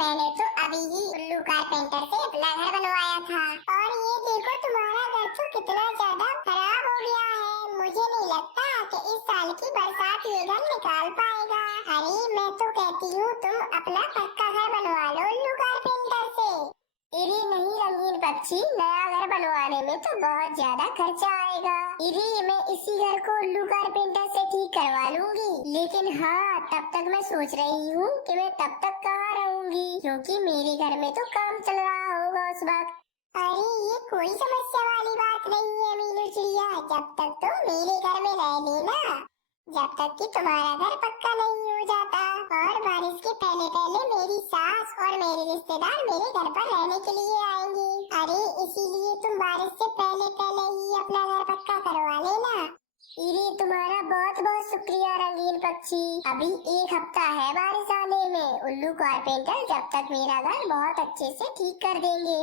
मैंने तो अभी ही उल्लू कारपेंटर से अपना घर बनवाया था और ये देखो तुम्हारा घर तो कितना ज्यादा खराब हो गया है। मुझे नहीं लगता कि इस साल की बरसात ये घर निकाल पाएगा। अरे मैं तो कहती हूँ तुम अपना पक्का घर बनवा लो उल्लू कारपेंटर से। अरे नहीं रंगीन पक्षी, नया घर बनवाने में तो बहुत ज्यादा खर्चा आएगा। अरे मैं इसी घर को उल्लू कारपेंटर से ठीक करवा लूंगी, लेकिन हाँ तब तक मैं सोच रही हूँ कि मैं तब तक कहाँ रहूंगी, क्योंकि मेरे घर में तो काम चल रहा होगा उस वक्त। अरे ये कोई समस्या वाली बात नहीं है मीनू चिड़िया, जब तक तुम मेरे घर में रह लेना, जब तक कि तुम्हारा घर पक्का नहीं हो जाता। और बारिश के पहले पहले मेरी सास और मेरे रिश्तेदार मेरे घर पर रहने के लिए आएंगे। अरे इसीलिए तुम बारिश से पहले पहले ही अपना घर पक्का करवा लेना। अरे तुम्हारा बहुत बहुत शुक्रिया रंगीन पक्षी। अभी 1 हफ्ता है बारिश आने में, उल्लू कारपेंटर जब तक मेरा घर बहुत अच्छे से ठीक कर देंगे।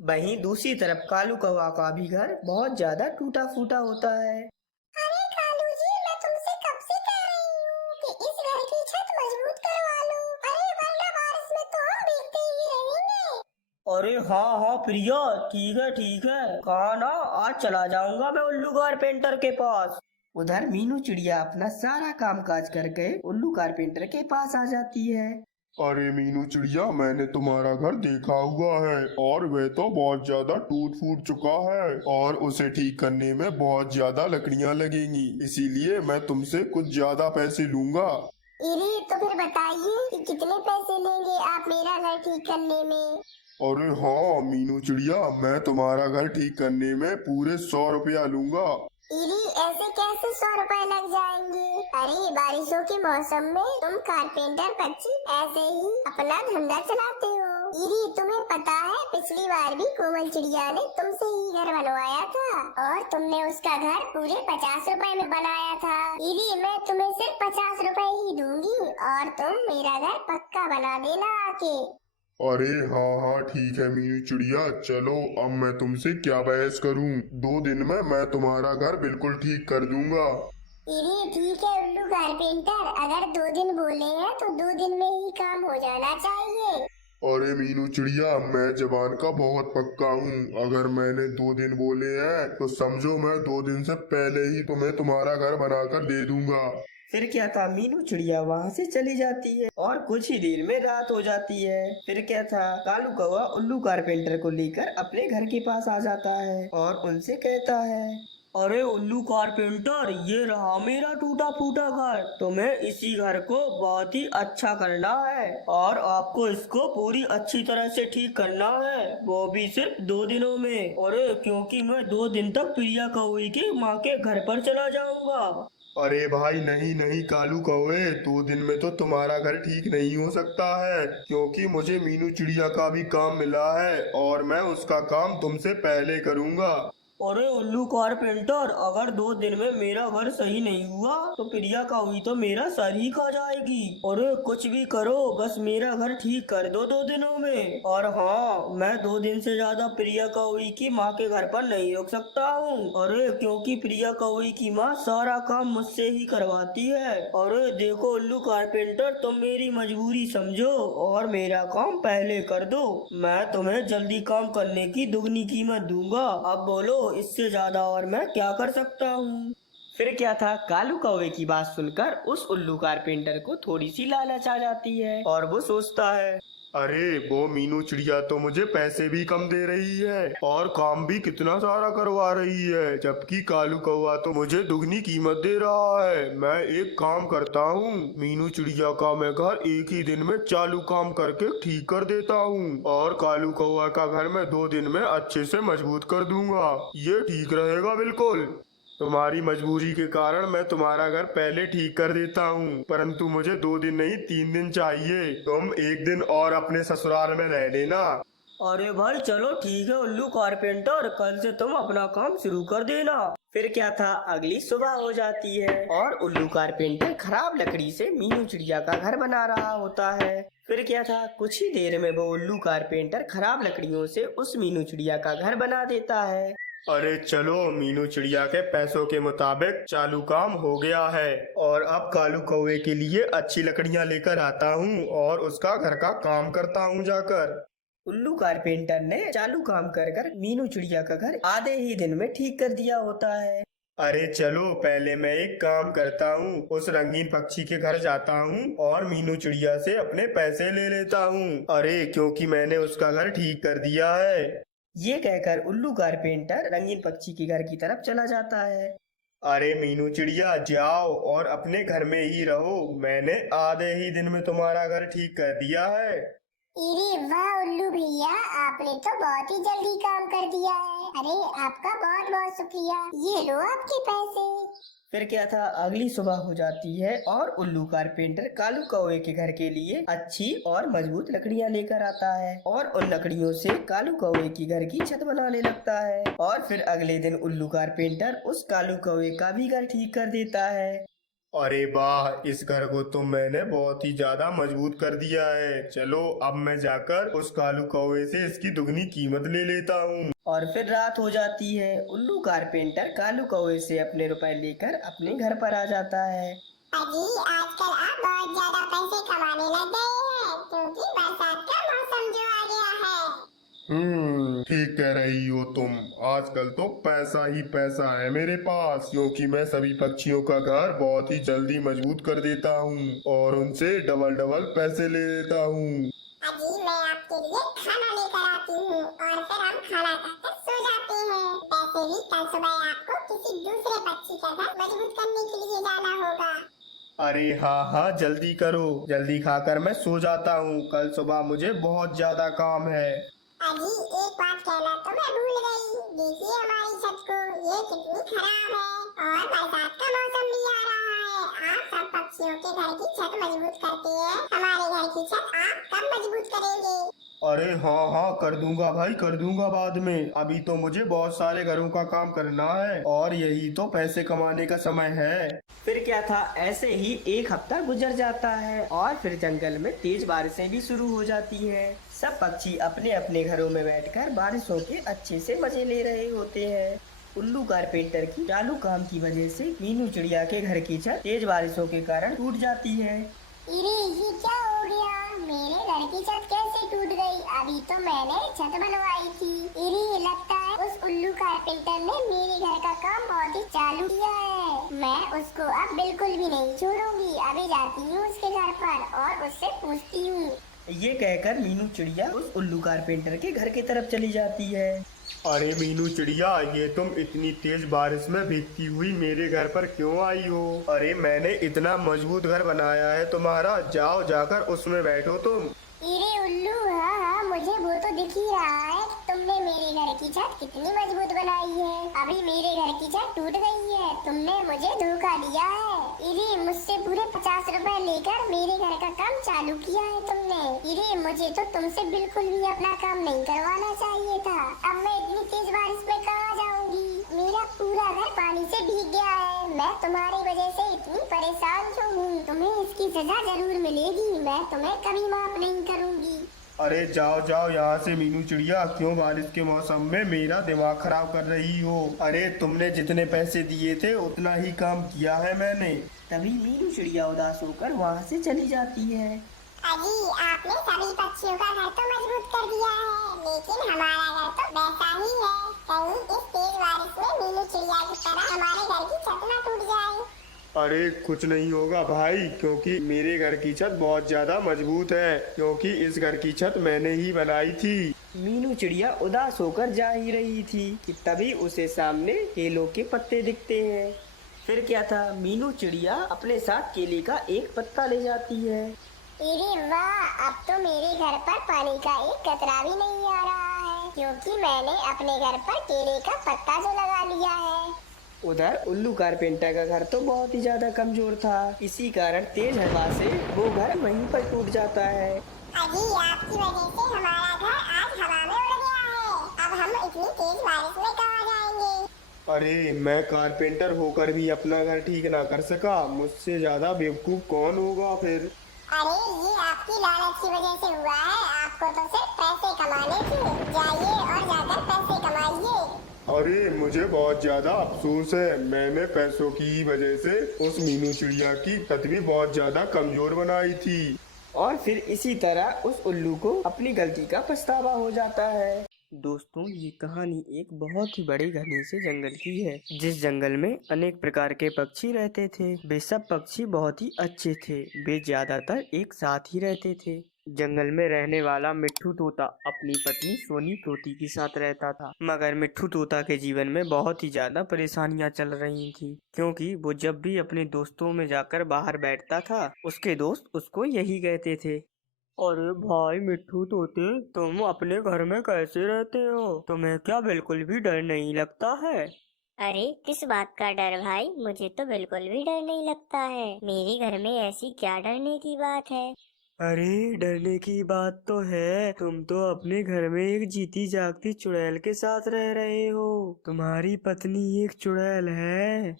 वहीं दूसरी तरफ कालू कौवा का भी घर बहुत ज्यादा टूटा फूटा होता है। अरे कालू जी, मैं तुमसे कब से कह रही हूँ कि इस घर की छत मजबूत करवा लो। अरे वरना बारिश में तो हम भीगते ही रहेंगे। अरे हाँ हाँ प्रिया, ठीक है, कहा ना आज चला जाऊंगा मैं उल्लू कारपेंटर के पास। उधर मीनू चिड़िया अपना सारा काम काज करके उल्लू कारपेंटर के पास आ जाती है। अरे मीनू चिड़िया, मैंने तुम्हारा घर देखा हुआ है और वह तो बहुत ज्यादा टूट फूट चुका है और उसे ठीक करने में बहुत ज्यादा लकड़ियां लगेंगी, इसीलिए मैं तुमसे कुछ ज्यादा पैसे लूंगा। अरे तो फिर बताइए कि कितने पैसे लेंगे आप मेरा घर ठीक करने में। अरे हाँ मीनू चिड़िया, मैं तुम्हारा घर ठीक करने में पूरे 100 रुपया लूंगा। इरी ऐसे कैसे 100 रुपए लग जाएंगे? अरे बारिशों के मौसम में तुम कारपेंटर पक्षी ऐसे ही अपना धंधा चलाते हो। इरी तुम्हें पता है पिछली बार भी कोमल चिड़िया ने तुमसे ही घर बनवाया था और तुमने उसका घर पूरे 50 रुपए में बनाया था। इरी मैं तुम्हें सिर्फ 50 रुपए ही दूंगी और तुम मेरा घर पक्का बना देना आके। अरे हाँ ठीक है मीनू चिड़िया, चलो अब मैं तुमसे क्या बहस करूं। 2 दिन में मैं तुम्हारा घर बिल्कुल ठीक कर दूंगा। इरी ठीक है उल्लू कारपेंटर, अगर 2 दिन बोले हैं तो 2 दिन में ही काम हो जाना चाहिए। अरे मीनू चिड़िया, मैं जबान का बहुत पक्का हूँ, अगर मैंने 2 दिन बोले हैं तो समझो मैं 2 दिन से पहले ही तुम्हें तुम्हारा घर बनाकर दे दूंगा। फिर क्या था, मीनू चिड़िया वहाँ से चली जाती है और कुछ ही देर में रात हो जाती है। फिर क्या था, कालू कौवा उल्लू कारपेंटर को लेकर अपने घर के पास आ जाता है और उनसे कहता है, अरे उल्लू कारपेंटर, ये रहा मेरा टूटा फूटा घर। तुम्हें इसी घर को बहुत ही अच्छा करना है और आपको इसको पूरी अच्छी तरह से ठीक करना है, वो भी सिर्फ 2 दिनों में। अरे क्योंकि मैं 2 दिन तक प्रिया कौवे की माँ के घर पर चला जाऊंगा। अरे भाई नहीं कालू कौवे, 2 दिन में तो तुम्हारा घर ठीक नहीं हो सकता है, क्योंकि मुझे मीनू चिड़िया का भी काम मिला है और मैं उसका काम तुमसे पहले करूंगा। अरे उल्लू कारपेंटर, अगर 2 दिन में मेरा घर सही नहीं हुआ तो प्रिया कौवी तो मेरा सर ही खा जाएगी। अरे कुछ भी करो, बस मेरा घर ठीक कर दो 2 दिनों में। और हाँ, मैं 2 दिन से ज्यादा प्रिया कौवी की माँ के घर पर नहीं रुक सकता हूँ। अरे क्योंकि प्रिया कौवी की माँ सारा काम मुझसे ही करवाती है। अरे देखो उल्लू कारपेंटर, तुम मेरी मजबूरी समझो और मेरा काम पहले कर दो। मैं तुम्हें जल्दी काम करने की दुगनी कीमत दूंगा। अब बोलो, इससे ज्यादा और मैं क्या कर सकता हूँ। फिर क्या था, कालू कौवे की बात सुनकर उस उल्लू कारपेंटर को थोड़ी सी लालच आ जाती है और वो सोचता है, अरे वो मीनू चिड़िया तो मुझे पैसे भी कम दे रही है और काम भी कितना सारा करवा रही है, जबकि कालू कौवा तो मुझे दुगनी कीमत दे रहा है। मैं एक काम करता हूँ, मीनू चिड़िया का मैं घर एक ही दिन में चालू काम करके ठीक कर देता हूँ और कालू कौवा का घर मैं 2 दिन में अच्छे से मजबूत कर दूंगा। ये ठीक रहेगा बिल्कुल। तुम्हारी मजबूरी के कारण मैं तुम्हारा घर पहले ठीक कर देता हूँ, परंतु मुझे 2 दिन नहीं 3 दिन चाहिए। तुम 1 दिन और अपने ससुराल में रह लेना। अरे भाई चलो ठीक है उल्लू कारपेंटर, कल से तुम अपना काम शुरू कर देना। फिर क्या था, अगली सुबह हो जाती है और उल्लू कारपेंटर खराब लकड़ी से मीनू चिड़िया का घर बना रहा होता है। फिर क्या था, कुछ ही देर में वो उल्लू कारपेंटर खराब लकड़ियों से उस मीनू चिड़िया का घर बना देता है। अरे चलो, मीनू चिड़िया के पैसों के मुताबिक चालू काम हो गया है और अब कालू कौवे के लिए अच्छी लकड़ियां लेकर आता हूँ और उसका घर का काम करता हूँ जाकर। उल्लू कारपेंटर ने चालू काम कर कर मीनू चिड़िया का घर आधे ही दिन में ठीक कर दिया होता है। अरे चलो, पहले मैं एक काम करता हूँ, उस रंगीन पक्षी के घर जाता हूँ और मीनू चिड़िया से अपने पैसे ले लेता हूँ। अरे क्योंकि मैंने उसका घर ठीक कर दिया है। ये कहकर उल्लू कारपेंटर रंगीन पक्षी के घर की तरफ चला जाता है। अरे मीनू चिड़िया, जाओ और अपने घर में ही रहो, मैंने आधे ही दिन में तुम्हारा घर ठीक कर दिया है। अरे वाह उल्लू भैया, आपने तो बहुत ही जल्दी काम कर दिया है। अरे आपका बहुत बहुत शुक्रिया, ये लो आपके पैसे। फिर क्या था, अगली सुबह हो जाती है और उल्लू कारपेंटर कालू कौवे के घर के लिए अच्छी और मजबूत लकड़ियां लेकर आता है और उन लकड़ियों से कालू कौवे की घर की छत बनाने लगता है। और फिर अगले दिन उल्लू कारपेंटर उस कालू कौवे का भी घर ठीक कर देता है। अरे वाह, इस घर को तो मैंने बहुत ही ज्यादा मजबूत कर दिया है। चलो अब मैं जाकर उस कालू कौवे से इसकी दुगनी कीमत ले लेता हूँ। और फिर रात हो जाती है। उल्लू कारपेंटर कालू कौवे से अपने रुपए लेकर अपने घर पर आ जाता है। अजी आजकल आप बहुत ज्यादा पैसे कमाने लग गए हैं, क्योंकि बरसात का मौसम जो आ गया है। ठीक कह रही हो तुम। आजकल तो पैसा ही पैसा है मेरे पास, क्योंकि मैं सभी पक्षियों का घर बहुत ही जल्दी मजबूत कर देता हूँ और उनसे डबल डबल पैसे ले लेता हूँ। अजी मैं आपके लिए खाना लेकर आती हूँ और फिर हम खाना खाकर सो जाते हैं। वैसे भी कल सुबह आपको किसी दूसरे पक्षी का घर मजबूत करने के लिए जाना होगा। अरे हाँ हाँ, जल्दी करो, जल्दी खाकर मैं सो जाता हूँ, कल सुबह मुझे बहुत ज्यादा काम है। अजी एक बात कहना तो मैं भूल गई, देखिए हमारी छत को, ये कितनी खराब है और बरसात का मौसम भी आ रहा है। आप सब पक्षियों के घर की छत मजबूत करते हैं, हमारे घर की छत आप कब मजबूत करेंगे? अरे हाँ हाँ, कर दूंगा भाई, कर दूंगा बाद में। अभी तो मुझे बहुत सारे घरों का काम करना है और यही तो पैसे कमाने का समय है। फिर क्या था, ऐसे ही एक हफ्ता गुजर जाता है और फिर जंगल में तेज बारिशें भी शुरू हो जाती हैं। सब पक्षी अपने अपने घरों में बैठकर बारिशों के अच्छे से मजे ले रहे होते हैं। उल्लू कारपेंटर की चालू काम की वजह से मीनू चिड़िया के घर की छत तेज बारिशों के कारण टूट जाती है। अरे ये क्या हो गया, मेरे घर की छत कैसे टूट गई? अभी तो मैंने छत बनवाई थी। अरे लगता है उस उल्लू कारपेंटर ने मेरे घर का काम बहुत ही चालू किया है। मैं उसको अब बिल्कुल भी नहीं छोड़ूंगी, अभी जाती हूँ उसके घर पर और उससे पूछती हूँ। ये कहकर मीनू चिड़िया उस उल्लू कारपेंटर के घर की तरफ चली जाती है। अरे मीनू चिड़िया, ये तुम इतनी तेज बारिश में भीगती हुई मेरे घर पर क्यों आई हो? अरे मैंने इतना मजबूत घर बनाया है तुम्हारा, जाओ जाकर उसमें बैठो तुम। अरे उल्लू, हाँ हाँ मुझे वो तो दिख ही रहा है कि तुमने मेरे घर की छत कितनी मजबूत बनाई है। अभी मेरे घर की छत टूट गई है, तुमने मुझे धोखा दिया है। अरे मुझसे पूरे 50 रुपए लेकर मेरे घर का काम चालू किया है तुमने। अरे मुझे तो तुमसे बिल्कुल भी अपना काम नहीं करवाना चाहिए था। अब मैं इतनी तेज बारिश में कहाँ जाऊँगी? मेरा पूरा घर पानी से भीग गया है। मैं तुम्हारी वजह से इतनी परेशान क्यों हूँ? तुम्हें इसकी सजा जरूर मिलेगी, मैं तुम्हें कभी माफ नहीं करूँगी। अरे जाओ जाओ यहाँ से मीनू चिड़िया, क्यों बारिश के मौसम में मेरा दिमाग खराब कर रही हो? अरे तुमने जितने पैसे दिए थे उतना ही काम किया है मैंने। तभी मीनू चिड़िया उदास होकर वहाँ से चली जाती है। अजी आपने सभी पक्षियों का घर तो मजबूत कर दिया है, लेकिन हमारा घर तो वैसा ही है। कहीं इस तेज बारिश में मीनू चिड़िया की तरह हमारे घर की छत न टूट जाए। अरे कुछ नहीं होगा भाई, क्योंकि मेरे घर की छत बहुत ज्यादा मजबूत है, क्योंकि इस घर की छत मैंने ही बनाई थी। मीनू चिड़िया उदास होकर जा ही रही थी कि तभी उसे सामने केलों के पत्ते दिखते हैं। फिर क्या था, मीनू चिड़िया अपने साथ केले का एक पत्ता ले जाती है। अरे वाह, अब तो मेरे घर पर पानी का एक कतरा भी नहीं आ रहा है, क्योंकि मैंने अपने घर पर केले का पत्ता जो लगा लिया है। उधर उल्लू कारपेंटर का घर तो बहुत ही ज्यादा कमजोर था, इसी कारण तेज हवा से वो घर वहीं पर टूट जाता है। अजी आपकी वजह से हमारा घर आज हवा में उड़ गया है। अब हम इतनी तेज बारिश में कहाँ जाएंगे? अरे मैं कारपेंटर होकर भी अपना घर ठीक ना कर सका, मुझसे ज्यादा बेवकूफ कौन होगा फिर? अरे ये आपकी लालच की वजह से हुआ है, आपको तो सिर्फ पैसे कमाने थे। जाइए और जाकर पैसे कमाइए। अरे मुझे बहुत ज्यादा अफसोस है, मैंने पैसों की वजह से उस मीनू चिड़िया की तस्वीर बहुत ज्यादा कमजोर बनाई थी। और फिर इसी तरह उस उल्लू को अपनी गलती का पछतावा हो जाता है। दोस्तों, ये कहानी एक बहुत ही बड़े घने से जंगल की है, जिस जंगल में अनेक प्रकार के पक्षी रहते थे। वे सब पक्षी बहुत ही अच्छे थे। वे ज्यादातर एक साथ ही रहते थे। जंगल में रहने वाला मिट्ठू तोता अपनी पत्नी सोनी तोती के साथ रहता था, मगर मिट्ठू तोता के जीवन में बहुत ही ज्यादा परेशानियां चल रही थी, क्योंकि वो जब भी अपने दोस्तों में जाकर बाहर बैठता था, उसके दोस्त उसको यही कहते थे, अरे भाई मिट्ठू तोते, तुम अपने घर में कैसे रहते हो? तुम्हें क्या बिल्कुल भी डर नहीं लगता है? अरे किस बात का डर भाई? मुझे तो बिल्कुल भी डर नहीं लगता है। मेरे घर में ऐसी क्या डरने की बात है? अरे डरने की बात तो है, तुम तो अपने घर में एक जीती जागती चुड़ैल के साथ रह रहे हो। तुम्हारी पत्नी एक चुड़ैल है।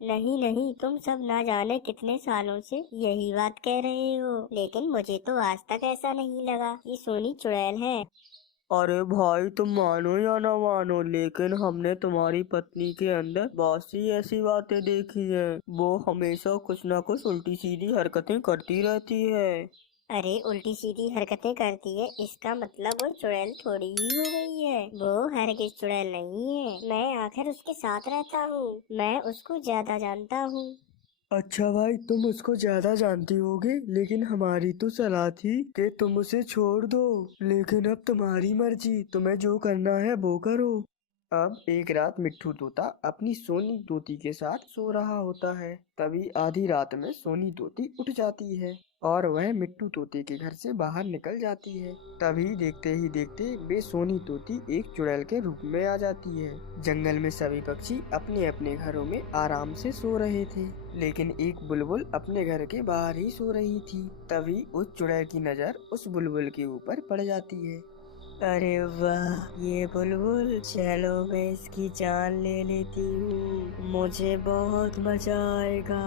नहीं नहीं, तुम सब ना जाने कितने सालों से यही बात कह रहे हो, लेकिन मुझे तो आज तक ऐसा नहीं लगा कि सोनी चुड़ैल है। अरे भाई, तुम मानो या ना मानो, लेकिन हमने तुम्हारी पत्नी के अंदर बहुत सी ऐसी बातें देखी हैं। वो हमेशा कुछ ना कुछ उल्टी सीधी हरकतें करती रहती है। अरे उल्टी सीधी हरकतें करती है, इसका मतलब वो चुड़ैल थोड़ी ही हो गई है। वो हरगिज चुड़ैल नहीं है। मैं आखिर उसके साथ रहता हूँ, मैं उसको ज्यादा जानता हूँ। अच्छा भाई, तुम उसको ज्यादा जानती होगी, लेकिन हमारी तो सलाह थी कि तुम उसे छोड़ दो। लेकिन अब तुम्हारी मर्जी, तुम्हें जो करना है वो करो। अब एक रात मिट्ठू तोता अपनी सोनी तोती के साथ सो रहा होता है। तभी आधी रात में सोनी तोती उठ जाती है और वह मिट्ठू तोते के घर से बाहर निकल जाती है। तभी देखते ही देखते वे सोनी तोती एक चुड़ैल के रूप में आ जाती है। जंगल में सभी पक्षी अपने अपने घरों में आराम से सो रहे थे, लेकिन एक बुलबुल अपने घर के बाहर ही सो रही थी। तभी उस चुड़ैल की नजर उस बुलबुल के ऊपर पड़ जाती है। अरे वाह, ये बुलबुल, चलो मैं इसकी जान ले लेती हूँ, मुझे बहुत मजा आएगा।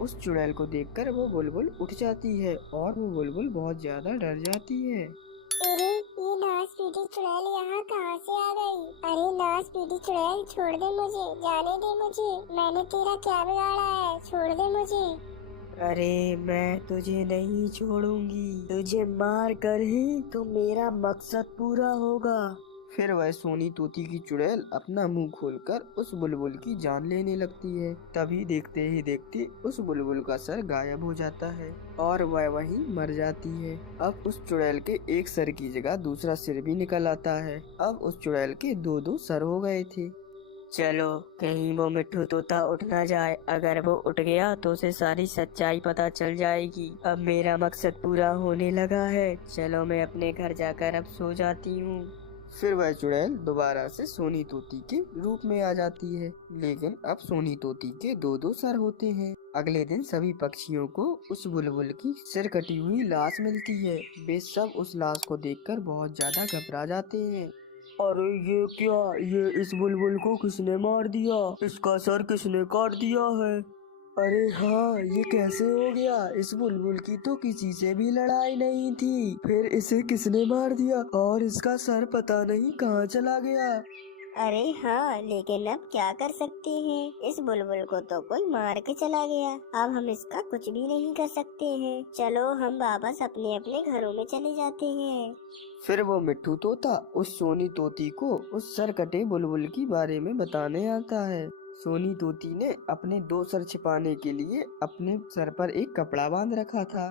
उस चुड़ैल को देखकर वो बुलबुल उठ जाती है और वो बुलबुल बहुत ज्यादा डर जाती है। अरे ये नाश पीटी चुड़ैल यहाँ कहाँ से आ गई? अरे नाश पीटी चुड़ैल, छोड़ दे मुझे, जाने दे मुझे। मैंने तेरा क्या बिगाड़ा है? छोड़ दे मुझे। अरे मैं तुझे नहीं छोड़ूंगी, तुझे मार कर ही तो मेरा मकसद पूरा होगा। फिर वह सोनी तोती की चुड़ैल अपना मुंह खोलकर उस बुलबुल की जान लेने लगती है। तभी देखते ही देखते उस बुलबुल का सर गायब हो जाता है और वह वहीं मर जाती है। अब उस चुड़ैल के एक सर की जगह दूसरा सिर भी निकल आता है। अब उस चुड़ैल के दो दो सर हो गए थे। चलो, कहीं वो मिट्ठू तोता उठ ना जाए। अगर वो उठ गया तो उसे सारी सच्चाई पता चल जाएगी। अब मेरा मकसद पूरा होने लगा है। चलो मैं अपने घर जाकर अब सो जाती हूँ। फिर वह चुड़ैल दोबारा से सोनी तोती के रूप में आ जाती है, लेकिन अब सोनी तोती के दो दो सर होते हैं। अगले दिन सभी पक्षियों को उस बुलबुल की सिर कटी हुई लाश मिलती है। वे सब उस लाश को देखकर बहुत ज्यादा घबरा जाते हैं। अरे ये क्या, ये इस बुलबुल को किसने मार दिया? इसका सर किसने काट दिया है? अरे हाँ, ये कैसे हो गया? इस बुलबुल की तो किसी से भी लड़ाई नहीं थी, फिर इसे किसने मार दिया? और इसका सर पता नहीं कहाँ चला गया। अरे हाँ, लेकिन अब क्या कर सकते हैं? इस बुलबुल को तो कोई मार के चला गया, अब हम इसका कुछ भी नहीं कर सकते हैं। चलो हम वापस अपने अपने घरों में चले जाते हैं। फिर वो मिट्ठू तोता उस सोनी तोती को उस सर कटे बुलबुल की बारे में बताने आता है। सोनी तोती ने अपने दो सर छिपाने के लिए अपने सर पर एक कपड़ा बांध रखा था।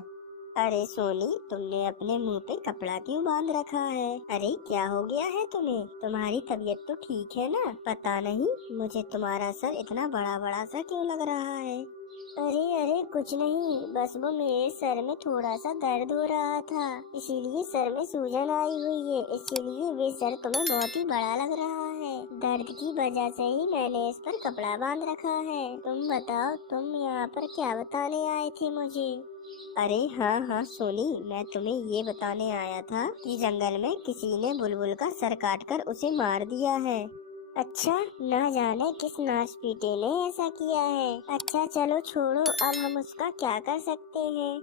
अरे सोनी, तुमने अपने मुंह पे कपड़ा क्यों बांध रखा है? अरे क्या हो गया है तुम्हें? तुम्हारी तबीयत तो ठीक है ना? पता नहीं मुझे तुम्हारा सर इतना बड़ा बड़ा सा क्यों लग रहा है। अरे अरे कुछ नहीं, बस वो मेरे सर में थोड़ा सा दर्द हो रहा था, इसीलिए सर में सूजन आई हुई है, इसीलिए वे सर तुम्हें बहुत ही बड़ा लग रहा है। दर्द की वजह से ही मैंने इस पर कपड़ा बांध रखा है। तुम बताओ, तुम यहाँ पर क्या बताने आए थे मुझे? अरे हाँ हाँ सोनी, मैं तुम्हें ये बताने आया था कि जंगल में किसी ने बुलबुल का सर काटकर उसे मार दिया है। अच्छा, ना जाने किस नाश पीटे ने ऐसा किया है। अच्छा चलो छोड़ो, अब हम उसका क्या कर सकते हैं।